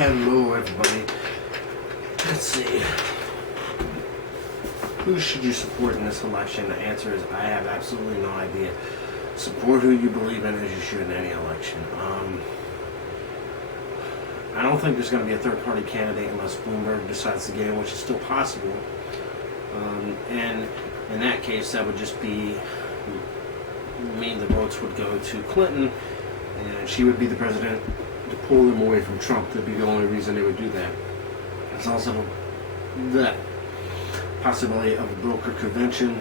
Hello, everybody. Let's see. Who should you support in this election? The answer is I have absolutely no idea. Support who you believe in as you should in any election. I don't think there's going to be a third-party candidate unless Bloomberg decides to get in, which is still possible. And in that case, that would just mean the votes would go to Clinton, and she would be the president to pull them away from Trump. That'd be the only reason they would do that. There's also the possibility of a broker convention,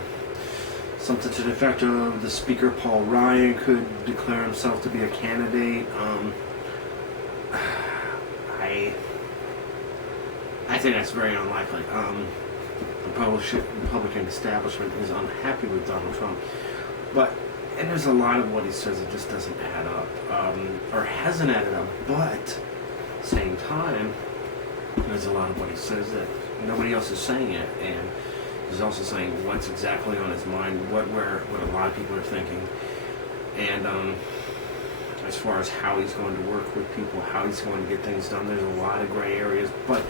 something to the effect of the Speaker Paul Ryan could declare himself to be a candidate. I think that's very unlikely. The Republican establishment is unhappy with Donald Trump, and there's a lot of what he says that just doesn't add up, or hasn't added up. But at the same time, there's a lot of what he says that nobody else is saying it, and he's also saying what's exactly on his mind, what a lot of people are thinking, and as far as how he's going to work with people, how he's going to get things done. There's a lot of gray areas, but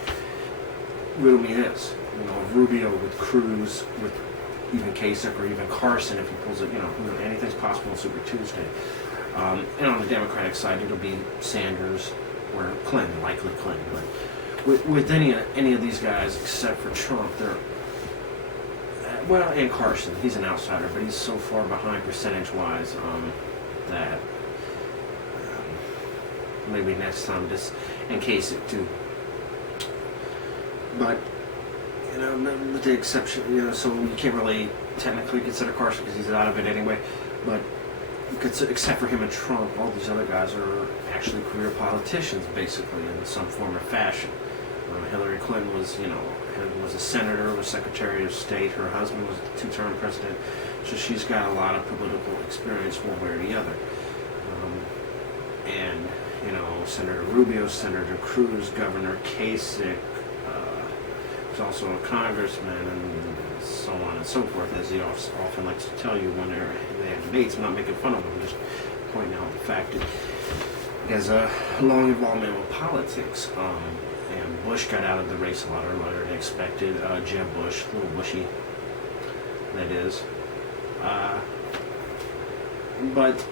riddle me this, if Rubio with Cruz, with even Kasich or even Carson, if he pulls it, anything's possible on Super Tuesday. And on the Democratic side, it'll be Sanders or Clinton, likely Clinton. But with any of these guys, except for Trump, and Carson, he's an outsider, but he's so far behind percentage-wise that maybe next time, just in case it too. But with the exception, so you can't really technically consider Carson because he's out of it anyway. But except for him and Trump, all these other guys are actually career politicians, basically, in some form or fashion. Hillary Clinton was a senator, was Secretary of State. Her husband was a two-term president, so she's got a lot of political experience one way or the other. And Senator Rubio, Senator Cruz, Governor Kasich, was also a congressman, and so on and so forth, as he often likes to tell you when they have debates. I'm not making fun of him, I'm just pointing out the fact that he has a long involvement with politics. And Bush got out of the race a lot earlier than expected. Jeb Bush, a little bushy, that is. But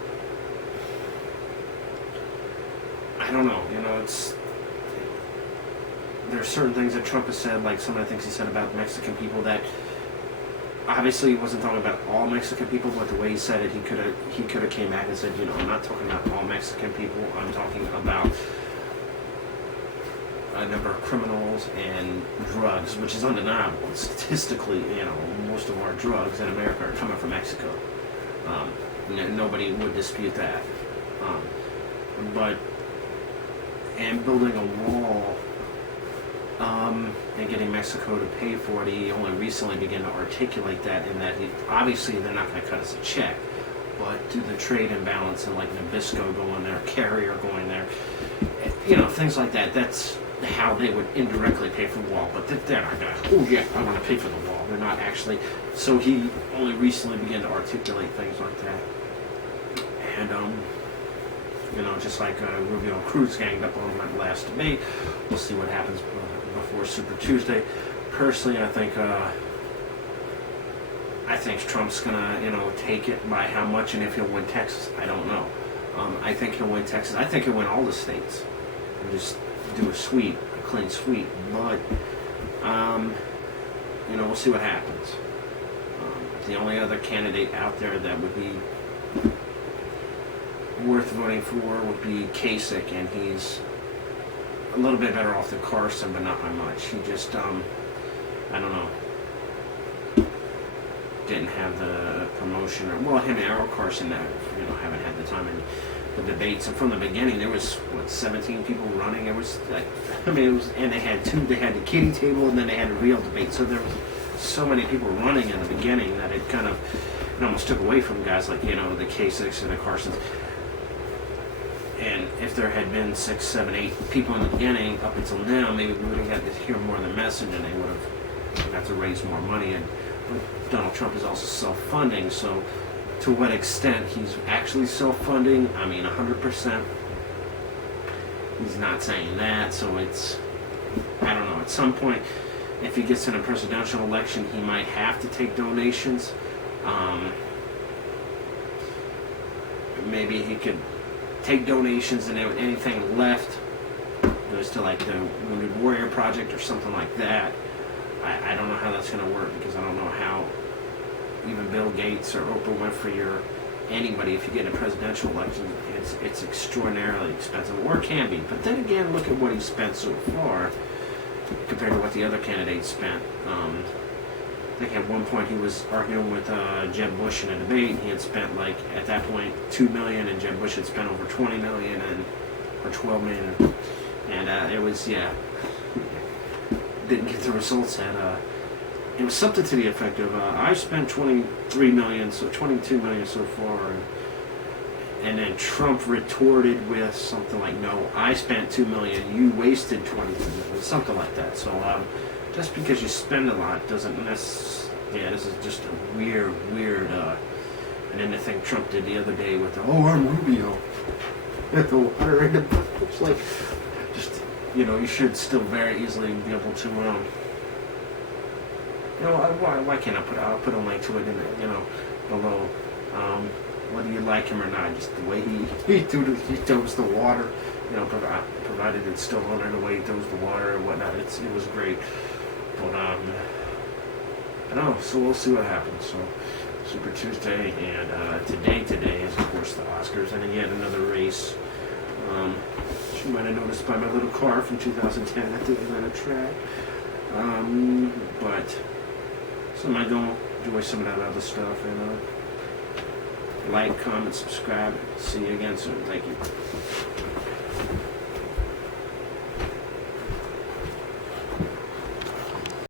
I don't know, there are certain things that Trump has said, like some of the things he said about Mexican people, that obviously he wasn't talking about all Mexican people, but the way he said it, he could have came back and said, I'm not talking about all Mexican people, I'm talking about a number of criminals and drugs, which is undeniable. Statistically, most of our drugs in America are coming from Mexico. Nobody would dispute that. And building a wall and getting Mexico to pay for it, he only recently began to articulate that, in that obviously they're not going to cut us a check, but do the trade imbalance and like Nabisco going there, Carrier going there, things like that. That's how they would indirectly pay for the wall, but they're not going to, I want to pay for the wall. They're not actually. So he only recently began to articulate things like that. And just like Rubio and Cruz ganged up on that last debate. We'll see what happens before Super Tuesday. Personally, I think Trump's gonna, take it. By how much and if he'll win Texas, I don't know. I think he'll win Texas. I think he'll win all the states and just do a clean sweep. But we'll see what happens. The only other candidate out there that would be worth voting for would be Kasich, and he's a little bit better off than Carson, but not by much. He just, I don't know, didn't have the promotion, or him and Errol Carson now, haven't had the time in the debates. And from the beginning, there was 17 people running. It was and they had the kiddie table, and then they had a real debate. So there was so many people running in the beginning that it almost took away from guys like the Kasichs and the Carsons. And if there had been 6, 7, 8 people in the beginning, up until now, maybe we would have got to hear more of the message, and they would have got to raise more money. But Donald Trump is also self-funding, so to what extent he's actually self-funding, 100%. he's not saying that. So it's, I don't know. At some point, if he gets in a presidential election, he might have to take donations. Maybe he could take donations, and anything left goes to like the Wounded Warrior Project or something like that. I don't know how that's going to work, because I don't know how even Bill Gates or Oprah Winfrey or anybody, if you get in a presidential election, it's extraordinarily expensive, or can be. But then again, look at what he spent so far compared to what the other candidates spent. I think at one point he was arguing with Jeb Bush in a debate. He had spent, like, at that point, $2 million, and Jeb Bush had spent over $20 million or $12 million, and it was, yeah, didn't get the results that it was something to the effect of I spent $23 million, so $22 million so far, and then Trump retorted with something like, no, I spent $2 million, you wasted $22 million, something like that. So just because you spend a lot doesn't necessarily, yeah, this is just a weird, and then the thing Trump did the other day with the, oh, I'm Rubio, at the water in the book. It's like, just, you should still very easily be able to, why can't I'll put a link to it in the, below, whether you like him or not, just the way he throws the water, provided it's still under the way he throws the water and whatnot, it was great. But I don't know, so we'll see what happens. So Super Tuesday, and today is of course the Oscars, and yet another race. You might have noticed by my little car from 2010 at the Atlanta track. But so I might go enjoy some of that other stuff, and like, comment, subscribe. See you again soon. Thank you.